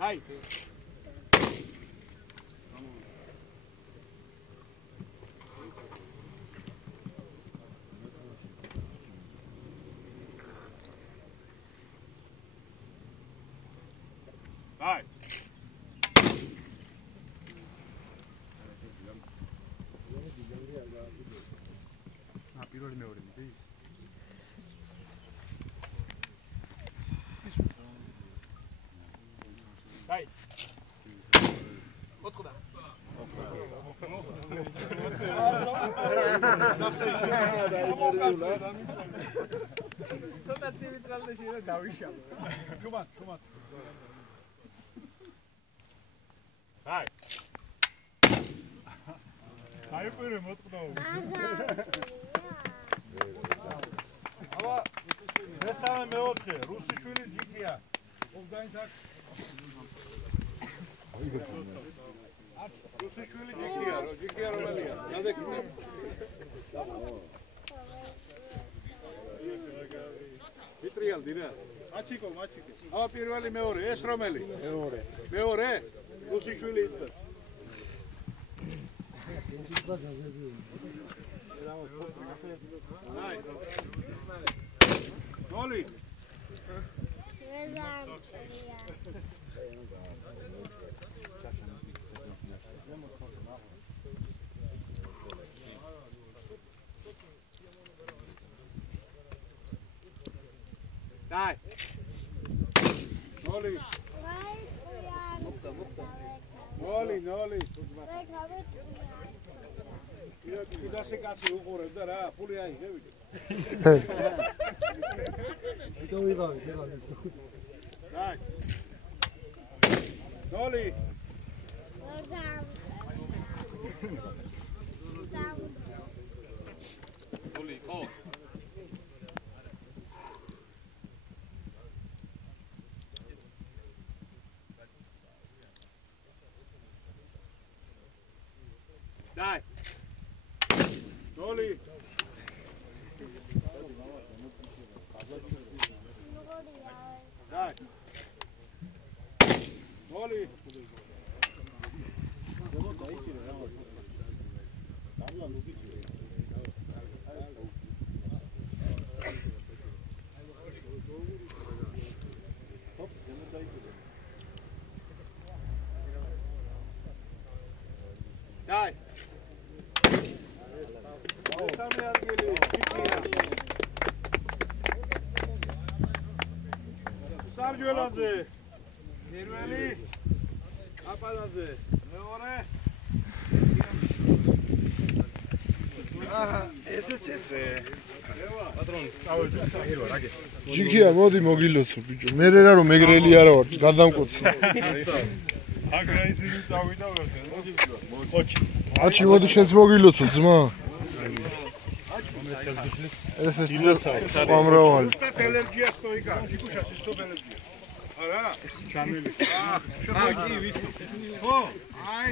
Dai. Dai. პირველი მეორე მიდი. Dai. Otkoda. Სოთა ცივი წყალში შეიძლება დავიშალო. Კუმად. Dai. აიყვირე მოტყდაო. აბა, მესამე მეოთხე, რუსიშვილი ჯიქია. უბდაინთ აქ. რუსიშვილი ჯიქია რომელია? გადაგიქნა. ვიტრიალდი რა. მაჩიკო. აბა პირველი მეორე, ეს რომელი? მეორე? რუსიშვილი ის. Noli. Dai. Noli. Noli. Კიდასე კაცი უყურებ და რა, ფული აიღე. იტო ვიღავი, Dai. Noli. Noli, ხო. Dai. Noli. Dai. Noli. Dai. Სამჯველაძე, პირველი, აპალაძე, მეორე. ესეც ესე. პატრონი, წავეძე, საერთოდ რა გე. ჯიქია, მოდი მოგილოცო ბიჭო. მე რა რომ მეგრელი არა ვარ, გადამკოცე. აქ რა ისინი წავიდა ვერდე, მოდი ბიჭო. აჩი, მოდი შენც მოგილოცო ძმა. ეს სამრავალი. ელერგია სტოიკა, შიკუშა სისტო ელერგია. არა? ჩამილი. აა, კი ვის. ხო, აი